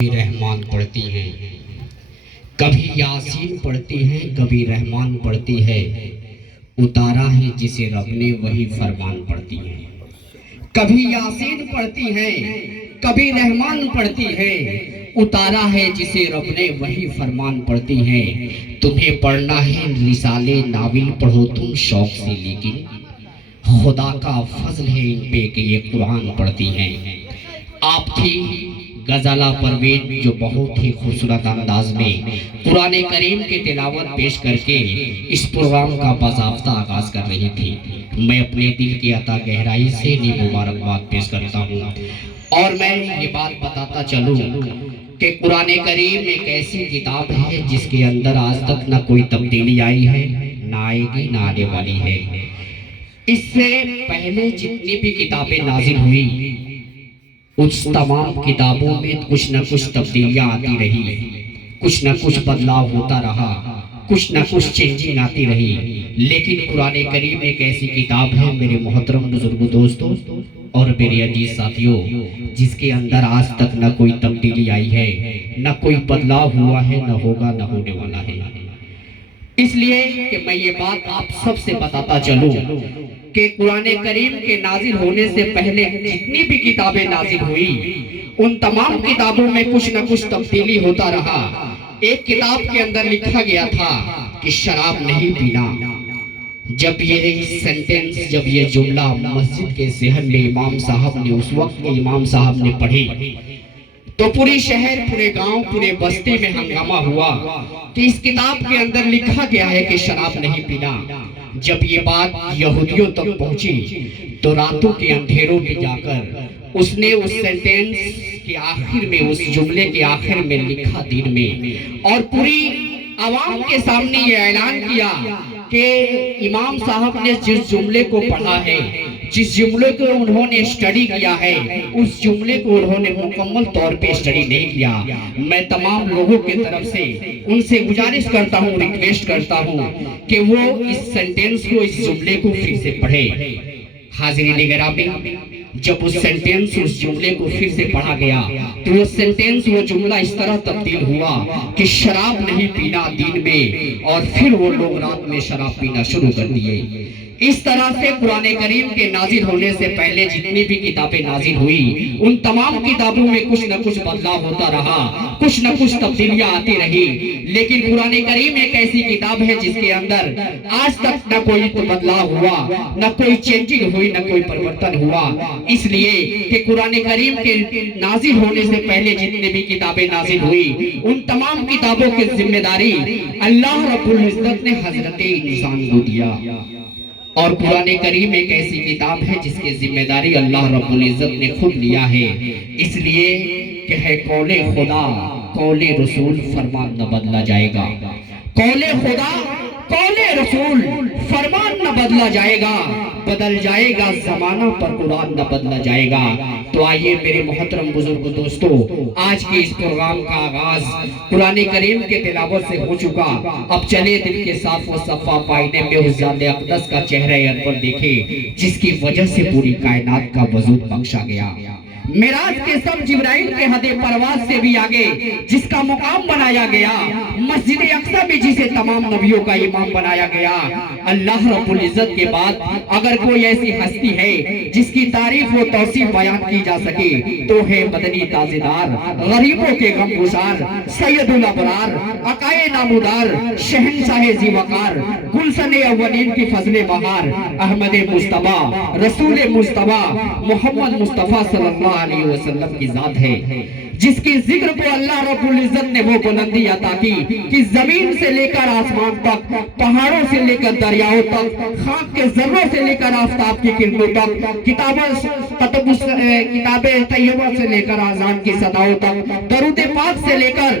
کبھی رحمان پڑھتی ہیں، کبھی یاسین پڑھتی ہیں، کبھی رحمان پڑھتی ہے، اتارا ہے جسے رب نے وہی فرمان پڑھتی ہیں۔ کبھی یاسین پڑھتی ہیں، کبھی رحمان پڑھتی ہے، اتارا ہے جسے رب نے وہی فرمان پڑھتی ہیں۔ تمہیں پڑھنا ہے رسالے ناول پڑھو تم شوق سے، لیکن خدا کا فضل ہے ان پہ کہ یہ قرآن پڑھتی ہیں۔ آپ تھی غزالہ پروین جو بہت ہی خوبصورت انداز میں قرآن کریم کی تلاوت پیش کر کے اس پروگرام کا باضابطہ آغاز کر رہی تھی۔ میں اپنے دل کی عطا گہرائی سے انہیں مبارکباد پیش کرتا ہوں، اور میں یہ بات بتاتا چلوں کہ قرآن کریم ایک ایسی کتاب ہے جس کے اندر آج تک نہ کوئی تبدیلی آئی ہے، نہ آئے گی، نہ آنے والی ہے۔ اس سے پہلے جتنی بھی کتابیں نازل ہوئی اس تمام کتابوں میں کچھ نہ کچھ تبدیلیاں آتی رہی، کچھ نہ کچھ بدلاؤ ہوتا رہا، کچھ نہ کچھ چینجنگ آتی رہی، لیکن قرآن کریم ایک ایسی کتاب ہے میرے محترم بزرگ دوستوں اور میرے عزیز ساتھیوں، جس کے اندر آج تک نہ کوئی تبدیلی آئی ہے، نہ کوئی بدلاؤ ہوا ہے، نہ ہوگا، نہ ہونے والا ہے۔ اس لیے کہ میں یہ بات آپ سب سے بتاتا چلوں کہ قرآن کریم کے نازل ہونے سے پہلے جتنی بھی کتابیں نازل ہوئی ان تمام کتابوں میں کچھ نہ کچھ تبدیلی ہوتا رہا۔ ایک کتاب کے اندر لکھا گیا تھا کہ شراب نہیں پینا۔ جب یہ سینٹنس، جب یہ جملہ مسجد کے ذہن میں امام صاحب نے، اس وقت کے امام صاحب نے پڑھی تو پوری شہر، پورے گاؤں، پورے بستی میں ہنگامہ ہوا کہ اس کتاب کے اندر لکھا گیا ہے کہ شراب نہیں پینا۔ جب یہ بات یہودیوں تک پہنچی تو راتوں کے اندھیروں میں جا کر اس نے اس سینٹنس کے آخر میں، اس جملے کے آخر میں لکھا دین میں، اور پوری عوام کے سامنے یہ اعلان کیا کہ امام صاحب نے جس جملے کو پڑھا ہے، جس جملے کو انہوں نے اسٹڈی کیا ہے، اس جملے کو انہوں نے مکمل طور پہ اسٹڈی نہیں کیا۔ میں تمام لوگوں کے طرف سے ان سے گزارش کرتا ہوں، ریکویسٹ کرتا ہوں کہ وہ اس سینٹنس کو، اس جملے کو پھر سے پڑھے۔ حاضرین گرامی، جب اس سینٹنس، اس جملے کو پھر سے پڑھا گیا تو وہ سینٹنس، وہ جملہ اس طرح تبدیل ہوا کہ شراب نہیں پینا دین میں، اور پھر وہ لوگ رات میں شراب پینا شروع کر دیے۔ اس طرح سے قرآن کریم کے نازل ہونے سے پہلے جتنی بھی کتابیں نازل ہوئی ان تمام کتابوں میں کچھ نہ کچھ بدلاؤ ہوتا رہا، کچھ نہ کچھ تبدیلیاں آتی رہی، لیکن قرآن کریم ایک ایسی کتاب ہے جس کے اندر آج تک نہ کوئی بدلاؤ ہوا، نہ کوئی چینجنگ ہوئی، نہ کوئی پرورتن ہوا۔ اس لیے کہ قرآن کریم کے نازل ہونے سے پہلے جتنی بھی کتابیں نازل ہوئی ان تمام کتابوں کی ذمہ داری اللہ رب العزت نے حضرت انسان کو دیا، اور قرآن کریم ایک ایسی کتاب ہے جس کی ذمہ داری اللہ رب العزت نے خود لیا ہے۔ اس لیے کہ ہے قول خدا، قول رسول، فرمان نہ بدلا جائے گا۔ قول خدا، قول رسول، فرمان نہ بدلا جائے گا، بدل جائے گا زمانہ پر قرآن نہ بدلا جائے گا۔ تو آئیے میرے محترم بزرگ دوستو، آج کے اس پروگرام کا آغاز قرآن کریم کے تلاوت سے ہو چکا، اب چلے دل کے صاف و صفاف آئینے میں اس ذات اقدس کا چہرہ انور دیکھے جس کی وجہ سے پوری کائنات کا وجود بخشا گیا۔ معراج کے سب جبرائیل کے حد پرواز سے بھی آگے جس کا مقام بنایا گیا، مسجد اقصی میں جسے تمام نبیوں کا امام بنایا گیا۔ اللہ رب العزت کے بعد اگر کوئی ایسی ہستی ہے جس کی تعریف و توصیف بیان کی جا سکے تو ہے مدنی تاجدار، غریبوں کے غم گسار، سید الابرار، عقائے نامودار، شہنشاہ ذی وقار، گلشن اولین کی فضل بہار، احمد مصطفیٰ، رسول مصطفیٰ، محمد مصطفیٰ صلی اللہ علیہ وسلم کی ذات ہے، جس کی ذکر کو اللہ رب العزت نے وہ بلندی عطا کی کہ زمین سے لے کر آسمان تک، پہاڑوں سے لے کر دریاؤں تک، خاک کے ذروں سے لے کر آفتاب کی کرنوں تک، کتاب طیبہ سے لے کر اذان کی صداؤں تک، درود پاک سے لے کر